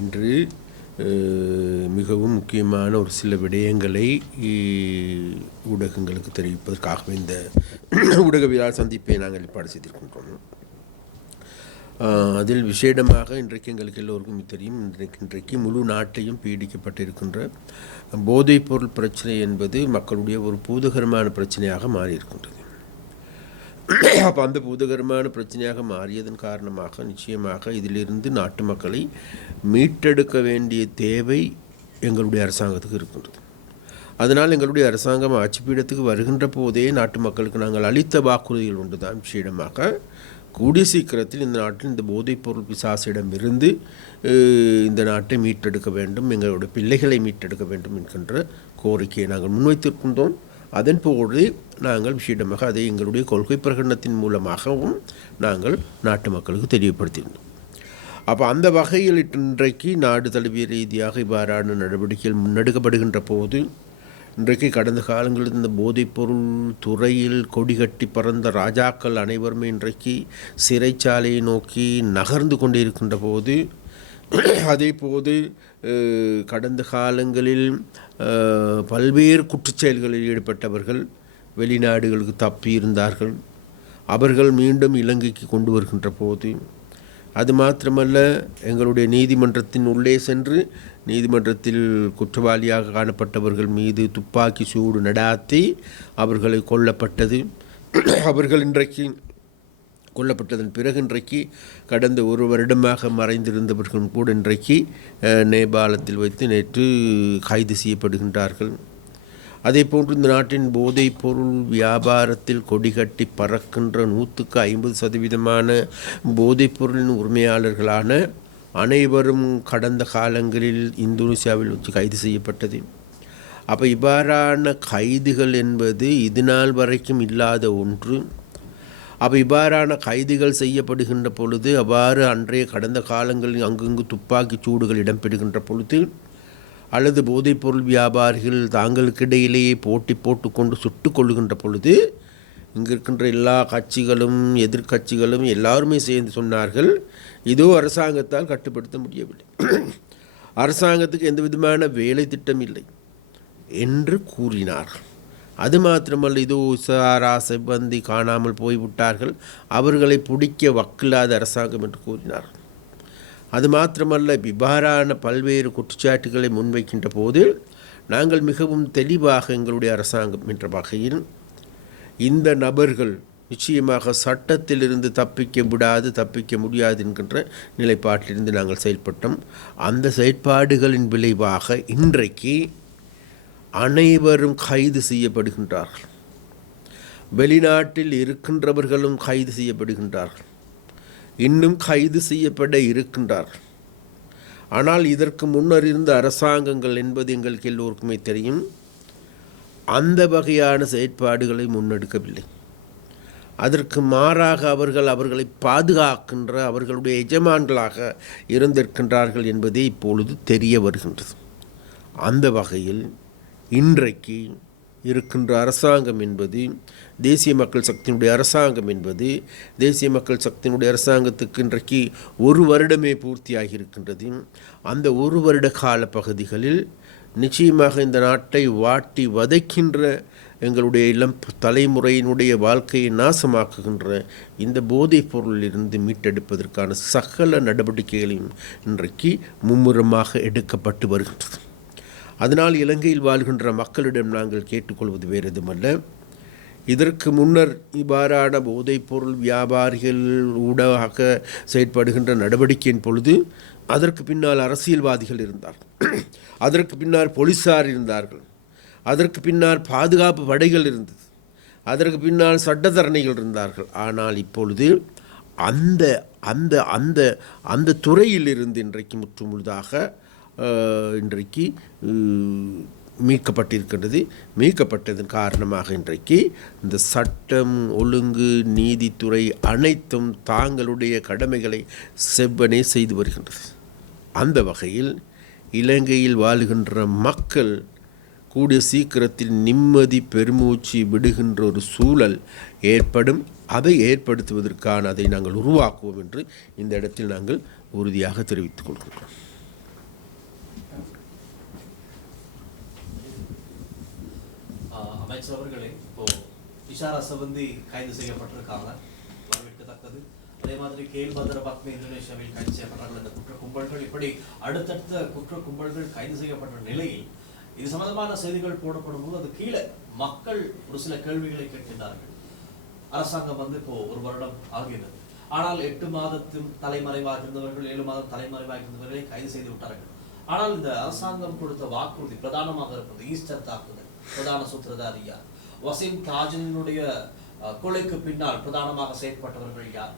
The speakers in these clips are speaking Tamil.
இன்று மிகவும் முக்கியமான ஒரு சில விடயங்களை ஊடகங்களுக்கு தெரிவிப்பதற்காகவே இந்த ஊடகவியலாளர் சந்திப்பை நாங்கள் ஏற்பாடு செய்திருக்கின்றோம். அதில் விசேடமாக இன்றைக்கு எங்களுக்கு எல்லோருக்கும் தெரியும், இன்றைக்கு முழு நாட்டையும் பீடிக்கப்பட்டிருக்கின்ற போதைப்பொருள் பிரச்சனை என்பது மக்களுடைய ஒரு பூதகரமான பிரச்சனையாக மாறியிருக்கின்றது. அப்போ அந்த பூதகரமான பிரச்சனையாக மாறியதன் காரணமாக நிச்சயமாக இதிலிருந்து நாட்டு மக்களை மீட்டெடுக்க வேண்டிய தேவை எங்களுடைய அரசாங்கத்துக்கு இருக்கின்றது. அதனால் எங்களுடைய அரசாங்கம் ஆட்சிப்பீடத்துக்கு வருகின்ற போதே நாட்டு மக்களுக்கு நாங்கள் அளித்த வாக்குறுதிகள் ஒன்று தான் விஷயமாக கூடிய சீக்கிரத்தில் இந்த நாட்டில் இந்த போதைப்பொருள் பிசாசிடமிருந்து இந்த நாட்டை மீட்டெடுக்க வேண்டும், எங்களுடைய பிள்ளைகளை மீட்டெடுக்க வேண்டும் என்கின்ற கோரிக்கையை நாங்கள் முன்வைத்திருக்கின்றோம். அதன் போது நாங்கள் விஷயமாக அதை எங்களுடைய கொள்கை பிரகடனத்தின் மூலமாகவும் நாங்கள் நாட்டு மக்களுக்கு தெரியப்படுத்தியிருந்தோம். அப்போ அந்த வகையில் இன்றைக்கு நாடு தழுவிய ரீதியாக இவ்வாறான நடவடிக்கைகள் முன்னெடுக்கப்படுகின்ற போது இன்றைக்கு கடந்த காலங்களில் இந்த போதைப்பொருள் துறையில் கொடிகட்டி பறந்த ராஜாக்கள் அனைவருமே இன்றைக்கு சிறைச்சாலையை நோக்கி நகர்ந்து கொண்டிருக்கின்ற போது, அதே போது கடந்த காலங்களில் பல்வேறு குற்றச்செயல்களில் ஈடுபட்டவர்கள் வெளிநாடுகளுக்கு தப்பியிருந்தார்கள். அவர்கள் மீண்டும் இலங்கைக்கு கொண்டு வருகின்ற போது, அது மாத்திரமல்ல, எங்களுடைய நீதிமன்றத்தின் உள்ளே சென்று நீதிமன்றத்தில் குற்றவாளியாக காணப்பட்டவர்கள் மீது துப்பாக்கி சூடு நடாத்தி அவர்களை கொல்லப்பட்டது. அவர்கள் இன்றைக்கு கொல்லப்பட்டதன் பிறகு இன்றைக்கு கடந்த ஒரு வருடமாக மறைந்திருந்தவர்களும் கூட இன்றைக்கு நேபாளத்தில் வைத்து நேற்று கைது செய்யப்படுகின்றார்கள். அதே போன்று இந்த நாட்டின் போதைப் பொருள் வியாபாரத்தில் கொடிகட்டி பறக்கின்ற 150% போதைப் பொருளின் உரிமையாளர்களான அனைவரும் கடந்த காலங்களில் இந்தோனேசியாவில் வச்சு கைது செய்யப்பட்டது. அப்போ இவ்வாறான கைதுகள் என்பது இதுநாள் வரைக்கும் இல்லாத ஒன்று. அப்போ இவ்வாறான கைதுகள் செய்யப்படுகின்ற பொழுது, அவ்வாறு அன்றைய கடந்த காலங்களில் அங்கங்கு துப்பாக்கி சூடுகள் இடம்பெறுகின்ற பொழுது, அல்லது போதைப்பொருள் வியாபாரிகள் தாங்களுக்கிடையிலேயே போட்டி போட்டுக்கொண்டு சுட்டு கொள்ளுகின்ற பொழுது, இங்கே இருக்கின்ற எல்லா கட்சிகளும் எதிர்கட்சிகளும் எல்லாருமே சேர்ந்து சொன்னார்கள், இதோ அரசாங்கத்தால் கட்டுப்படுத்த முடியவில்லை, அரசாங்கத்துக்கு எந்த விதமான வேலை திட்டம் இல்லை என்று கூறினார்கள். அது மாத்திரமல்ல, இதோ சாரா செவ்வந்தி காணாமல் போய்விட்டார்கள், அவர்களை பிடிக்க வக்கில்லாத அரசாங்கம் என்று கூறினார்கள். அது மாத்திரமல்ல, இவ்வாறான பல்வேறு குற்றச்சாட்டுகளை முன்வைக்கின்ற போது நாங்கள் மிகவும் தெளிவாக எங்களுடைய அரசாங்கம் என்ற வகையில் இந்த நபர்கள் நிச்சயமாக சட்டத்திலிருந்து தப்பிக்க முடியாது என்கின்ற நிலைப்பாட்டிலிருந்து நாங்கள் செயல்பட்டோம். அந்த செயற்பாடுகளின் விளைவாக இன்றைக்கு அனைவரும் கைது செய்யப்படுகின்றார்கள். வெளிநாட்டில் இருக்கின்றவர்களும் கைது செய்யப்படுகின்றார்கள், இன்னும் கைது செய்யப்பட இருக்கின்றார்கள். ஆனால் இதற்கு முன்னர் இருந்த அரசாங்கங்கள் என்பது எங்களுக்கு எல்லோருக்குமே தெரியும், அந்த வகையான செயற்பாடுகளை முன்னெடுக்கவில்லை. அதற்கு மாறாக அவர்களை பாதுகாக்கின்ற அவர்களுடைய எஜமான்களாக இருந்திருக்கின்றார்கள் என்பதே இப்பொழுது தெரிய வருகின்றது. அந்த வகையில் இன்றைக்கு இருக்கின்ற அரசாங்கம் என்பது தேசிய மக்கள் சக்தியினுடைய அரசாங்கம் என்பது தேசிய மக்கள் சக்தியினுடைய அரசாங்கத்துக்கு இன்றைக்கு ஒரு வருடமே பூர்த்தியாகி இருக்கின்றது. அந்த ஒரு வருட கால பகுதிகளில் நிச்சயமாக இந்த நாட்டை வாட்டி வதைக்கின்ற எங்களுடைய இளம் தலைமுறையினுடைய வாழ்க்கையை நாசமாக்குகின்ற இந்த போதைப் பொருளிலிருந்து மீட்டெடுப்பதற்கான சகல நடவடிக்கைகளையும் இன்றைக்கு மும்முரமாக எடுக்கப்பட்டு வருகின்றது. அதனால் இலங்கையில் வாழ்கின்ற மக்களிடம் நாங்கள் கேட்டுக்கொள்வது வேறு எதுமல்ல, இதற்கு முன்னர் இவ்வாறான போதைப்பொருள் வியாபாரிகள் ஊடாக செயற்படுகின்ற நடவடிக்கையின் பொழுது அதற்கு பின்னால் அரசியல்வாதிகள் இருந்தார்கள், அதற்கு பின்னால் போலீஸார் இருந்தார்கள், அதற்கு பின்னால் பாதுகாப்பு படைகள் இருந்தது, அதற்கு பின்னால் சட்டத்தரணிகள் இருந்தார்கள். ஆனால் இப்பொழுது அந்த அந்த அந்த அந்த துறையிலிருந்து இன்றைக்கு முற்றுமுழுதாக இன்றைக்கு மீட்கப்பட்டிருக்கின்றது. மீட்கப்பட்டதன் காரணமாக இன்றைக்கு இந்த சட்டம் ஒழுங்கு நீதித்துறை அனைத்தும் தாங்களுடைய கடமைகளை செவ்வனே செய்து வருகின்றது. அந்த வகையில் இலங்கையில் வாழுகின்ற மக்கள் கூடிய சீக்கிரத்தில் நிம்மதி பெருமூச்சு விடுகின்ற ஒரு சூழல் ஏற்படும். அதை ஏற்படுத்துவதற்கான அதை நாங்கள் உருவாக்குவோம் என்று இந்த இடத்தில் நாங்கள் உறுதியாக தெரிவித்துக் கொள்கிறோம். அமைச்சர் அவர்களே, இப்போ இஷாரா சவந்தி கைது செய்யப்பட்டிருக்காங்க, வரவேற்கத்தக்கது. அதே மாதிரி கேல்பத்ர பத்மி இந்தோனேஷியாவில் கைது செய்யப்பட்டார்கள். இந்த குற்ற கும்பல்கள் இப்படி அடுத்தடுத்த குற்ற கும்பல்கள் கைது செய்யப்பட்ட நிலையில் இது சம்பந்தமான செய்திகள் போடப்படும் போது அது கீழே மக்கள் ஒரு சில கேள்விகளை கேட்கின்றார்கள். அரசாங்கம் இப்போ ஒரு வருடம் ஆகிறது, ஆனால் 8 மாதத்தும் தலைமறைவாக இருந்தவர்கள் 7 மாதம் தலைமறைவாக இருந்தவர்களை கைது செய்து விட்டார்கள். ஆனால் இந்த அரசாங்கம் கொடுத்த வாக்குறுதி பிரதானமாக இருப்பது ஈஸ்டர் தாக்குதல். பிரதான சூத்திரதாரி யார்? வசீம் தாஜினுடைய கொலைக்கு பின்னால் பிரதானமாக செயற்பட்டவர்கள் யார்?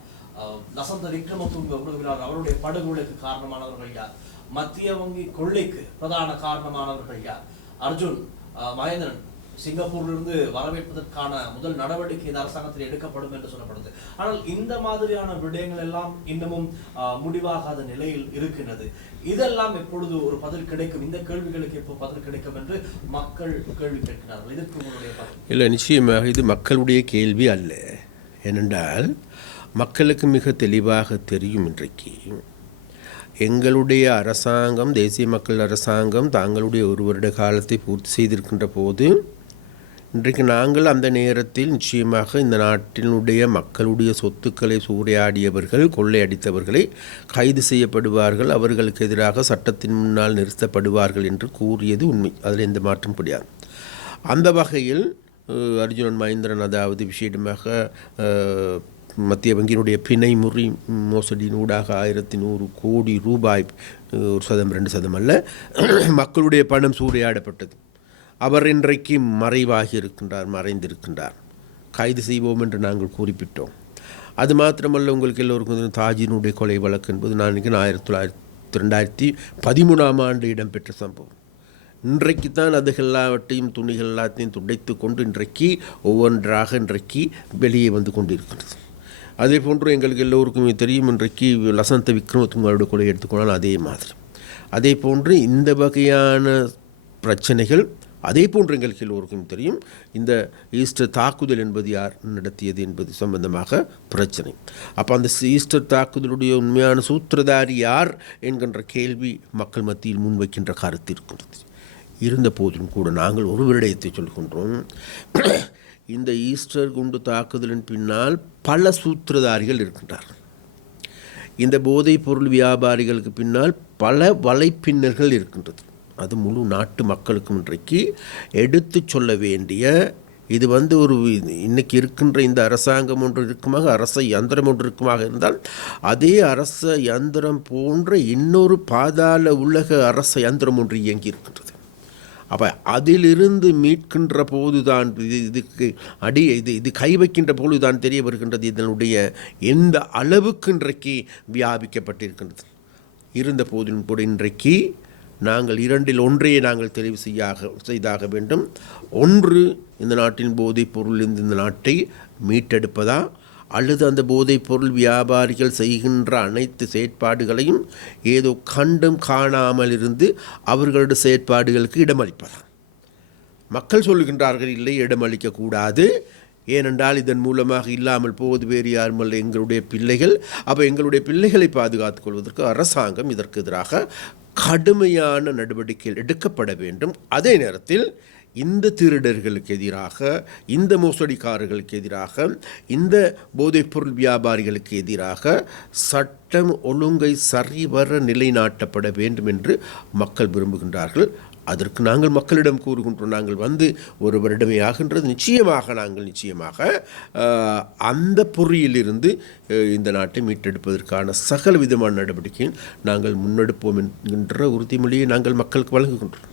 லசந்த விக்ரமதுங்க உணவினார் அவருடைய படுகொலைக்கு காரணமானவர்கள் யார்? மத்திய வங்கி கொள்ளைக்கு பிரதான காரணமானவர்கள் யார்? அர்ஜுன் மகேந்திரன் சிங்கப்பூரிலிருந்து வரவேற்பதற்கான முதல் நடவடிக்கை இந்த அரசாங்கத்தில் எடுக்கப்படும் என்று சொல்லப்படுது. ஆனால் இந்த மாதிரியான விடயங்கள் எல்லாம் இன்னமும் முடிவாகாத நிலையில் இருக்கின்றது. இதெல்லாம் எப்பொழுது ஒரு பதில் கிடைக்கும்? இந்த கேள்விகளுக்கு எப்போ பதில் கிடைக்கும் என்று மக்கள் கேள்வி கேட்கிறார்கள். இதற்கு உங்களுடைய பதில்? இல்லை, நிச்சயமாக இது மக்களுடைய கேள்வி அல்ல. ஏனென்றால் மக்களுக்கு மிக தெளிவாக தெரியும், இன்றைக்கு எங்களுடைய அரசாங்கம், தேசிய மக்கள் அரசாங்கம் தாங்களுடைய ஒரு வருட காலத்தை பூர்த்தி செய்திருக்கின்ற போது இன்றைக்கு நாங்கள் அந்த நேரத்தில் நிச்சயமாக இந்த நாட்டினுடைய மக்களுடைய சொத்துக்களை சூறையாடியவர்கள், கொள்ளையடித்தவர்களை கைது செய்யப்படுவார்கள், அவர்களுக்கு எதிராக சட்டத்தின் முன்னால் நிறுத்தப்படுவார்கள் என்று கூறியது உண்மை. அதில் எந்த மாற்றம் கிடையாது. அந்த வகையில் அர்ஜுனன் மகேந்திரன், அதாவது விசேடமாக மத்திய வங்கியினுடைய பிணை முறி மோசடியினூடாக 1100 கோடி ரூபாய், 1% 2% அல்ல, மக்களுடைய பணம் சூறையாடப்பட்டது. அவர் இன்றைக்கு மறைவாகி இருக்கின்றார், மறைந்திருக்கின்றார். கைது செய்வோம் என்று நாங்கள் குறிப்பிட்டோம். அது மாத்திரமல்ல, உங்களுக்கு எல்லோருக்கும் தாஜினுடைய கொலை வழக்கு என்பது நான் 2013 ஆண்டு இடம்பெற்ற சம்பவம். இன்றைக்கு தான் அது எல்லாவற்றையும் துணிகள் எல்லாத்தையும் துடைத்து கொண்டு இன்றைக்கு ஒவ்வொன்றாக இன்றைக்கு வெளியே வந்து கொண்டிருக்கின்றது. அதே போன்று எங்களுக்கு எல்லோருக்குமே தெரியும், இன்றைக்கு லசந்த விக்ரமதுங்கோட கொலை எடுத்துக்கொண்டால் அதே மாதிரி. அதே போன்று இந்த வகையான பிரச்சனைகள், அதே போன்று எங்களுக்கு எல்லோருக்கும் தெரியும் இந்த ஈஸ்டர் தாக்குதல் என்பது யார் நடத்தியது என்பது சம்பந்தமாக பிரச்சனை. அப்போ அந்த ஈஸ்டர் தாக்குதலுடைய உண்மையான சூத்திரதாரி யார் என்கின்ற கேள்வி மக்கள் மத்தியில் முன்வைக்கின்ற கருத்து இருக்கின்றது. இருந்த போதிலும் கூட நாங்கள் ஒரு விடயத்தை சொல்கின்றோம். இந்த ஈஸ்டர் குண்டு தாக்குதலின் பின்னால் பல சூத்திரதாரிகள் இருக்கின்றார்கள். இந்த போதைப் பொருள் வியாபாரிகளுக்கு பின்னால் பல வலைப்பின்னல்கள் இருக்கின்றது. அது முழு நாட்டு மக்களுக்கும் இன்றைக்கு எடுத்து சொல்ல வேண்டிய, இது ஒரு இன்னைக்கு இருக்கின்ற இந்த அரசாங்கம் ஒன்று இருக்குமாக, அரச யந்திரம் ஒன்று இருக்குமாக இருந்தால் அதே அரச யந்திரம் போன்ற இன்னொரு பாதாள உலக அரச யந்திரம் ஒன்று இயங்கி இருக்கின்றது. அப்போ அதிலிருந்து மீட்கின்ற போதுதான் இதுக்கு இது கை வைக்கின்ற பொழுதுதான் தெரிய வருகின்றது இதனுடைய எந்த அளவுக்கு இன்றைக்கு வியாபிக்கப்பட்டிருக்கின்றது. இருந்த போதிலும் கூட இன்றைக்கு நாங்கள் 2இல் ஒன்றையே நாங்கள் தெரிவு செய்தாக வேண்டும். ஒன்று, இந்த நாட்டின் போதைப் பொருளிலிருந்து இந்த நாட்டை மீட்டெடுப்பதா, அல்லது அந்த போதைப் பொருள் வியாபாரிகள் செய்கின்ற அனைத்து செயற்பாடுகளையும் ஏதோ கண்டும் காணாமல் இருந்து அவர்களுடைய செயற்பாடுகளுக்கு இடமளிப்பதா. மக்கள் சொல்லுகின்றார்கள், இல்லை, இடமளிக்கக்கூடாது, ஏனென்றால் இதன் மூலமாக இல்லாமல் போவது வேறு யாருமல்ல எங்களுடைய பிள்ளைகள். அப்போ எங்களுடைய பிள்ளைகளை பாதுகாத்துக் கொள்வதற்கு அரசாங்கம் இதற்கு எதிராக கடுமையான நடவடிக்கைகள் எடுக்கப்பட வேண்டும். அதே நேரத்தில் இந்த திருடர்களுக்கு எதிராக, இந்த மோசடிக்காரர்களுக்கு எதிராக, இந்த போதைப்பொருள் வியாபாரிகளுக்கு எதிராக சட்டம் ஒழுங்கை சரிவர நிலைநாட்டப்பட வேண்டும் என்று மக்கள் விரும்புகின்றார்கள். அதற்கு நாங்கள் மக்களிடம் கூறுகின்றோம். நாங்கள் ஒரு வருடமே ஆகின்றது. நிச்சயமாக அந்த பொறியிலிருந்து இந்த நாட்டை மீட்டெடுப்பதற்கான சகல விதமான நடவடிக்கையை நாங்கள் முன்னெடுப்போம் என்கின்ற உறுதிமொழியை நாங்கள் மக்களுக்கு வழங்குகின்றோம்.